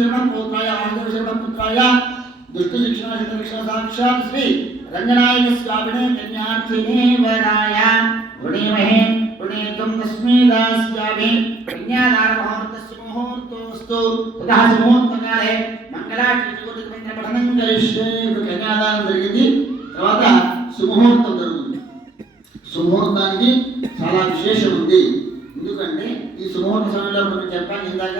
शरणपुत्राय वासुदेव शरणपुत्राय दुष्ट शिक्षण शिक्षण साक्षात् श्री रंगनायक स्वामिने कन्यार्थिने वराय ऋणीमहे ऋणीतं तस्मै दास्यामि कन्यादानमुहूर्तस्य मुहूर्तोऽस्तु तथा मुहूर्तकाले మంగళాచరణం పఠనం కరిష్యే. కన్యాదానం జరిగింది, తర్వాత సుముహూర్తం జరుగుతుంది. సుముహూర్తానికి చాలా విశేషం ఉంది. ఎందుకంటే ఈ సుముహూర్త సమయంలో మనం చెప్పాను ఇందాక,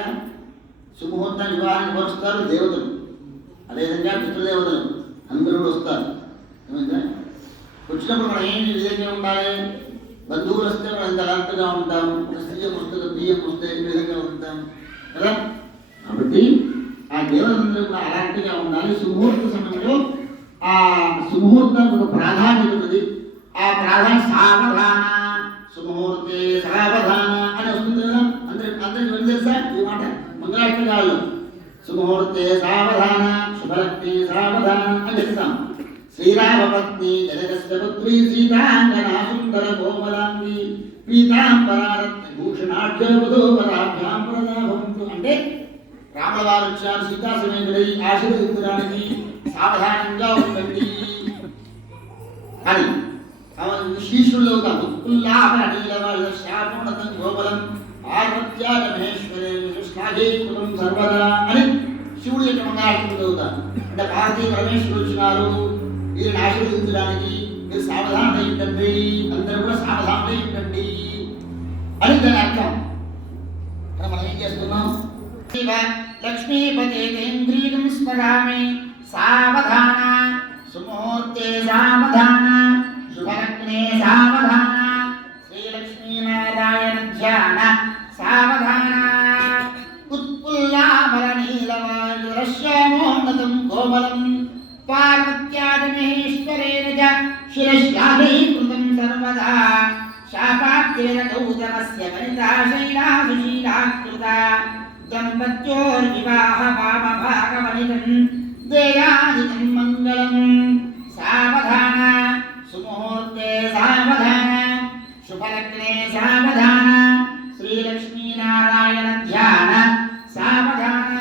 సుముహూర్తాన్ని వివాహానికి పరుస్తారు దేవతలు, అదేవిధంగా పితృదేవతలు అందరూ వస్తారు. వచ్చినప్పుడు మనం ఏం విధంగా ఉండాలి? బంధువులు వస్తే మనం ఎంత అలంతగా ఉంటాము, ఒక స్త్రీయం వస్తే బియ్యం వస్తే ఈ విధంగా ఉంటాం కదా. కాబట్టి ఆ దేవతలందరూ కూడా అలాంటిగా ఉండాలి. సుముహూర్త సమయంలో ఆ సుముహూర్తానికి ఒక ప్రాధాన్యత ఉన్నది. ఆ ప్రాధాన్యత సావధాన, సుముహూర్తే సావధాన అని వస్తుంది కదా. అందరికి వెళ్ళేసా ఈ మాట మంగళాష్టకాల్లో సుముహూర్తే సావధాన శుభలక్ష్మి సావధాన అని చెప్తాం. శ్రీరామపత్ని జనకస్య పుత్రీ సీతాంగనా సుందర కోమలాంగి పీతాంబరారత్న భూషణాఢ్యవధూపరాభ్యాం ప్రదా భవంతు అంటే రాముల వారు వచ్చారు సీతా సమేతుడై ఆశీర్వదించడానికి సావధానంగా ఉండండి అని శీర్షుల్లో ఉల్లాహనీలవాళ్ళం గోపలం ఆర్మత్యాగ మహేశ్వరే శ్లాఘీకృతం సర్వదా అని శివుడు యొక్క మంగళాష్టమి చదువుతారు. అంటే భారతీయ పరమేశ్వరుడు వచ్చినారు, వీరిని ఆశీర్వదించడానికి మీరు సావధానం ఏంటండి, అందరూ కూడా సావధానం ఏంటండి అని దాని అర్థం. మనం ఏం చేస్తున్నాం? లక్ష్మీపతేంద్రియం స్మరామి సావధాన సుముహూర్తే సావధాన శుభలగ్నే సావధాన శ్రీలక్ష్మీనారాయణ ధ్యాన సావధాన ఉత్పుల్లామలనీలవాయురశ్యామోన్నతం కోమలం పార్వత్యాజమహేశ్వరేణ చ శిరశ్లాఘీకృతం సర్వదా శాపాద్యేన గౌతమస్య వనితా శైలా సుశీలాకృత దంపత్యోర్వివాహ వామభాగవనితం దేయాదితం మంగళం. సావధాన సుముహూర్తే సావధాన శుభలగ్నే సావధాన శ్రీలక్ష్మీనారాయణ ధ్యాన సావధాన.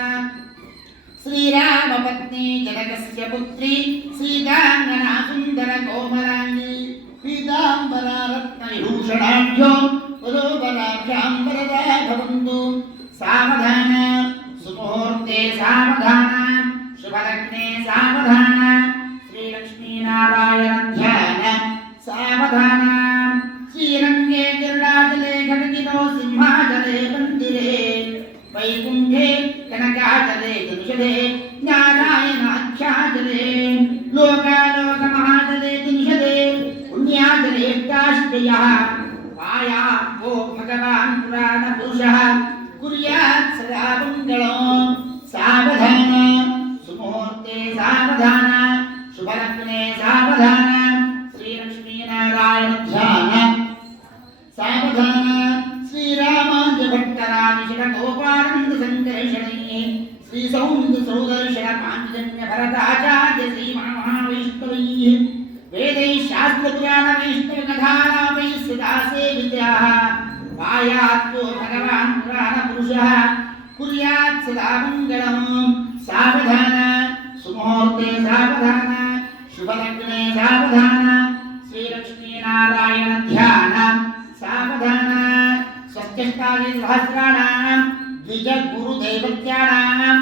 శ్రీరామపత్ని జనకస్య పుత్రీ సీతాంగనా సుందర కోమలాంగి పీతాంబరారత్న విభూషణాఢ్యో వధూవరాభ్యాం వరదా భవంతు. సావధాన సుముహూర్తే సావధాన శుభలగ్నే సావధాన శ్రీలక్ష్మీనారాయణ ధ్యాన సావధాన. శ్రీరంగే గరుడాచలే ఘటకిలో సింహాచలే మందిరే వైకుంఠే కనకాచలే దుషదే నారాయణాఖ్యాచలే లోకాలోకమహాచలే దుషదే పుణ్యాచలేష్టాశ్రయ మాయా ఓ భగవాన్ పురాణ పురుషః కుర్యాత్ సదా మంగళం. సావధాన సుముహూర్తే సావధాన శుభలగ్నే సావధాన శ్రీలక్ష్మీనారాయణ ధ్యాన సావధాన. శ్రీరామాంజ భట్టరానిషణ గోపానంద సంకర్షణీ శ్రీ సౌంద సౌదర్శన పాంచజన్య భరతాచార్య శ్రీ మహావైష్ణవై వేదై శాస్త్ర పురాణ వైష్ణవ కథానామై సదా సేవితాః మాయాత్మో భగవాన్ పురాణ పురుషః కుర్యాత్ సదా మంగళం. సావధాన సుముహూర్తే సావధాన శుభలగ్నే సావధాన శ్రీలక్ష్మీనారాయణ ధ్యాన సావధాన. స్వస్తిష్టాని సహస్రాణాం ద్విజ గురుదైవత్యానాం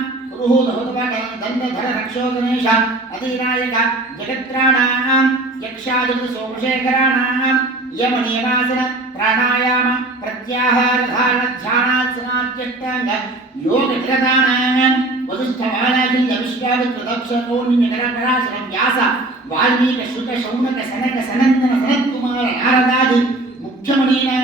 దండధర రక్షో గణేశ అధినాయక జగత్రాణాం యక్షాదిపతి సోమశేఖరాణాం యమనియమాసన ప్రాణాయామ ప్రత్యాహార ధారణ ధ్యానాసనాత్యష్టాంగ యోగ నిరతానాం వశిష్ఠమాలాఖిల్య విశ్వామిత్ర దక్ష కౌండిన్య కరాసన వ్యాస వాల్మీక శుక శౌనక సనక సనందన సనత్కుమార నారదాది ముఖ్యమణీనా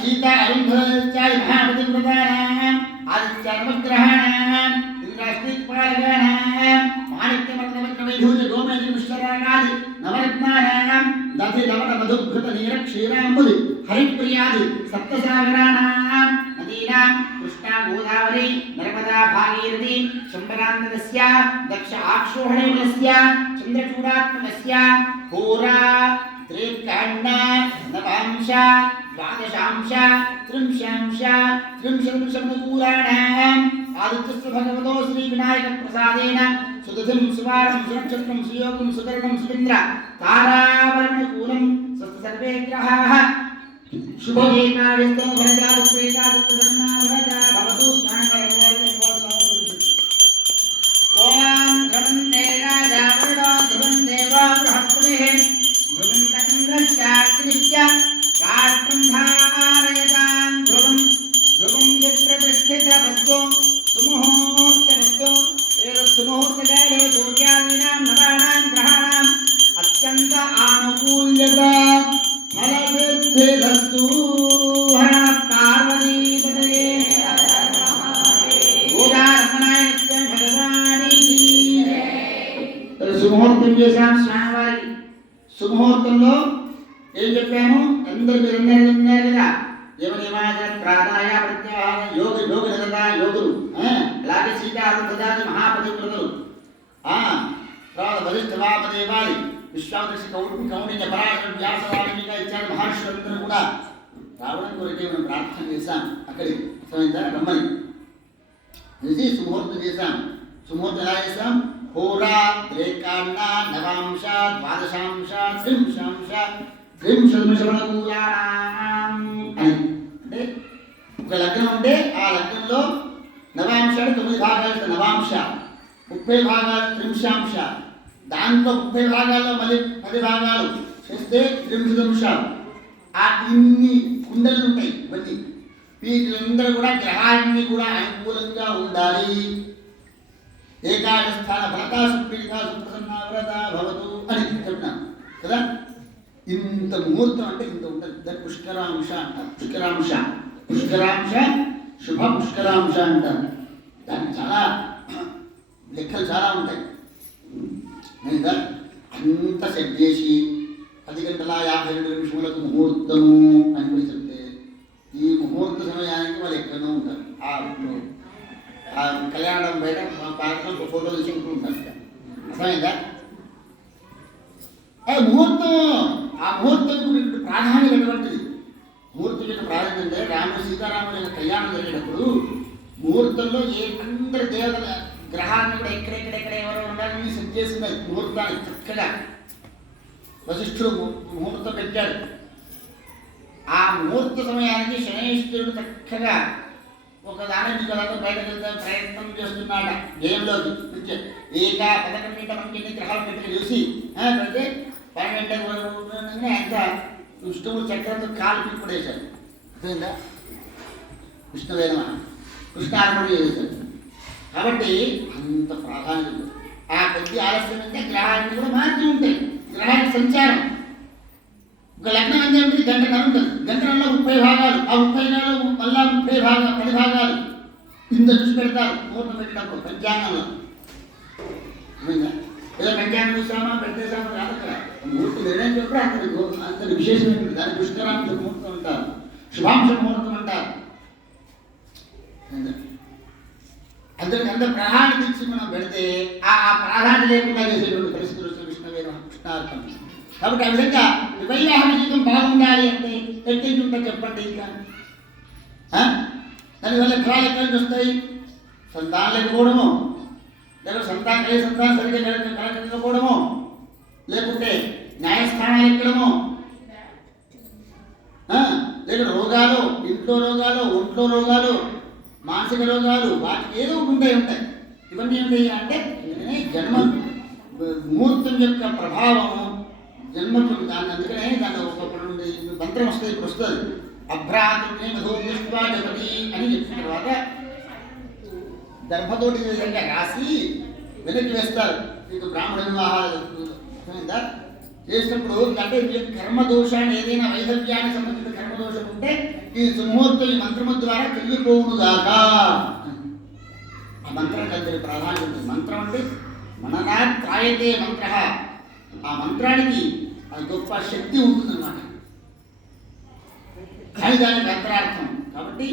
సీత అరుంధత్యాయ మహాపతి వ్రతానాం ఆదిత్య నవగ్రహాణాం ఇంద్రాస్త్రీపాలకానాం మాణిక్యమర్దవత్ర వైఢూర్య గోమేధి పుష్కరాగాది నవరత్నానాం దధి లవణ మధుఘృత నీర క్షీరాంబుది హరిప్రియాది సప్తసాగరాణాం నదీనాం కృష్ణా గోదావరి నర్మదా భాగీరథి శంబరాంతరస్య దక్ష ఆక్షోహణేయస్య చంద్రచూడాత్మకస్య హోరా త్రికర్ణ నవాంశ ద్వాదశాంశ त्रिंशांश त्रिंशदृशमनुकूलानाम् आदित्यस्य भगवतो श्री विनायक प्रसादेन सुदधिं सुवारं सुनक्षत्रं सुयोगं सुकरणं सुमिन्द्र तारावरणकूलं सर्वे ग्रहाः शुभ एकादशो भरजातु प्रेतातु प्रसन्ना भरजा भवतु ओम ध्रुवन्ते राजा वरुणो ध्रुवन्ते वा बृहस्पतिः ध्रुवन्तन्द्रश्चाग्निश्च राष्ट्रं धारयतां ध्रुवं ध्रुवं यत्प्रतिष्ठितवस्तु सुमुहूर्तवस्तु एतत्सुमुहूर्तकाले सूर्यादीनां नवानां ग्रहाणाम् अत्यन्त आनुकूल्यता फलसिद्धिरस्तु हर पार्वतीपतये गोदारमणायस्य भगवानी సుముహూర్తం చేశాం స్వామివారికి. సుముహూర్తంలో ఏం చెప్పాము? అందరు మీరు ఉన్నారు కదా, ప్రాణాయ ప్రత్యాహార యోగ యోగ నిరత యోగులు, అలాగే సీతారుదాది మహాపతివ్రతులు, తర్వాత వరిష్ఠ వామదేవాలి, విశ్వామిత్ర కౌండిన్య పరాశర వ్యాసవాల్మీకి ఇచ్చారు మహర్షులందరూ కూడా రావడం కొరకే మనం ప్రార్థన చేశాం. అక్కడికి అర్థమైందా? రమ్మని ఇది సుముహూర్తం చేశాం. సుముహూర్తం ఎలా చేశాం? హోరా త్రేకాండ నవాంశ ద్వాదశాంశ త్రింశాంశ త్రింశదృశమనుకూలానాం అని. అంటే ఒక లగ్నం ఉంటే ఆ లగ్నంలో నవాంశాలు 9 భాగాలు, నవాంశ 30 భాగాలు, త్రింశాంశ దాంట్లో 30 భాగాల్లో మళ్ళీ 10 భాగాలు చేస్తే త్రింశదంశాలు. ఆ ఇన్ని కుండలు ఉంటాయి. ఇవన్నీ వీటిలందరూ కూడా గ్రహాలన్నీ కూడా అనుకూలంగా ఉండాలి. ఏకాదశ స్థాన భరత సుప్రీత సుప్రసన్న వ్రత భవతు అని చెప్పినాను కదా. ఇంత ముహూర్తం అంటే ఇంత ఉంటుంది. దాన్ని పుష్కరాంశ అంటారు. పుష్కరాంశ పుష్కరాంశ శుభ పుష్కరాంశ అంటారు. దానికి చాలా లెక్కలు చాలా ఉంటాయి. అంత సెట్ చేసి 10:52 ముహూర్తము అని కూడా చెప్తే ఈ ముహూర్త సమయానికి వాళ్ళు ఎక్కడో ఉంటారు. ఆ కళ్యాణం బయట పాత్ర ఫోటో తీసుకుంటూ ఉంటారు. అర్థమైందా? ముహూర్తం, ఆ ముహూర్తం ప్రాధాన్యం ఎటువంటిది? ముహూర్తం యొక్క ప్రాధాన్యం అంటే రాముడు సీతారాముడు యొక్క కళ్యాణం జరిగేటప్పుడు ముహూర్తంలో అందరి దేవతల గ్రహాన్ని కూడా ఎక్కడెక్కడెక్కడ ఎవరో ఉండాలని సెట్ చేసినాయి. ముహూర్తాన్ని చక్కగా వశిష్ఠుడు ముహూర్తం పెట్టాడు. ఆ ముహూర్త సమయానికి శనైశ్వరుడు చక్కగా ఒక దాని బయటకు వెళ్తే ప్రయత్నం చేస్తున్నాడ. గేమ్లోకి ఏక 11 గ్రహాలు పెట్టి చూసి పెడితే 12 అంత విష్ణువుడు చక్రంతో కాలు పిప్పుడేశాడు. అర్థమైందా? విష్ణువేన కృష్ణార్పణ చేశాడు. కాబట్టి అంత ప్రాధాన్యత. ఆ కొద్ది ఆలస్యం అంటే గ్రహాన్ని కూడా మార్చి ఉంటాయి. గ్రహానికి సంచారం ఒక లగ్నం అంటే గంటన్నర ఉంటుంది. గంటలలో 30 భాగాలు, ఆ 30 మళ్ళా 10 భాగాలు ఇంత చూసి పెడతారు. ముహూర్తం పెట్టినప్పుడు పంచాంగంలో ఏదో పంచాంగం చూస్తామా పెట్టేసామా కాదు. కదా ముహూర్తం ఏదైనప్పుడు అంతటి విశేషమైనటువంటి దాన్ని పుష్కరాంశ ముహూర్తం అంటారు, శుభాంశ ముహూర్తం అంటారు. అందరికి అంత ప్రాధాన్యత ఇచ్చి మనం పెడితే ఆ ప్రాధాన్యత లేకుండా చేసేటువంటి పరిస్థితులు కృష్ణార్పణ. కాబట్టి ఆ విధంగా వివాహ జీవితం బాగుండాలి అంటే ఎక్కడి ఉంటుంది చెప్పండి. ఇంకా దానివల్ల ఫలాలు ఎక్కడి నుంచి వస్తాయి? సంతానం లేకపోవడము, లేకపోతే సంతానం సరిగ్గా కలగకపోవడము, లేకుంటే న్యాయస్థానాలు ఎక్కడము, లేకపోతే రోగాలు, ఇంట్లో రోగాలు, ఒంట్లో రోగాలు, మానసిక రోగాలు, వాటికి ఏదో ఉంటాయి. ఇవన్నీ ఏంటి అంటే జన్మ ముహూర్తం యొక్క ప్రభావము జన్మకు దాన్ని. అందుకనే దాన్ని ఒకప్పుడు నుండి మంత్రం వస్తుంది. ఇప్పుడు వస్తుంది అభ్రాతృ మధోష్వా జపతి అని చెప్పిన తర్వాత గర్భతోటి విధంగా రాసి వెనక్కి వేస్తారు. మీకు బ్రాహ్మణ వివాహాలు చేసినప్పుడు అంటే కర్మదోషాన్ని ఏదైనా వైధవ్యానికి సంబంధించిన కర్మదోషం ఉంటే ఈ సుముహూర్తం ఈ మంత్రము ద్వారా తెలియపోవునుగాక. ఆ మంత్రానికి అంతే ప్రాధాన్యత ఉంటుంది. మంత్రం అంటే మననాత్ త్రాయతే మంత్ర. ఆ మంత్రానికి అది గొప్ప శక్తి ఉంటుందన్నమాట. కానీ దానికి అంతరార్థం. కాబట్టి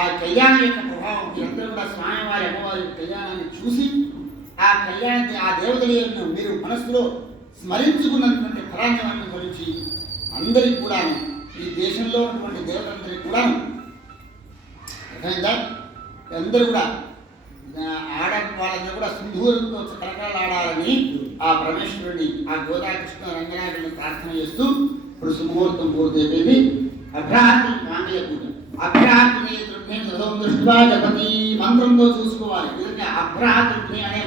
ఆ కళ్యాణం యొక్క ప్రభావం మీరందరూ కూడా స్వామివారి అమ్మవారి కళ్యాణాన్ని చూసి ఆ కళ్యాణాన్ని ఆ దేవతలను మీరు మనస్సులో స్మరించుకున్నటువంటి ఫలాన్ని గురించి అందరికీ కూడా ఈ దేశంలో ఉన్నటువంటి దేవతలందరికీ కూడా అర్థమైందా? అందరూ కూడా ఆడ వాళ్ళందరూ కూడా సింధూరంతో కలకలాడాలని ఆ పరమేశ్వరుని ఆ గోదాకృష్ణ రంగనాథుని ప్రార్థన చేస్తూ ఇప్పుడు సుముహూర్తం పూర్తయిపోయింది. అభ్రాతృ మాంగళ్య పూజ. అభ్రాతృని దృష్టివా జపతి మంత్రంతో చూసుకోవాలి. అభ్రాతృని అనే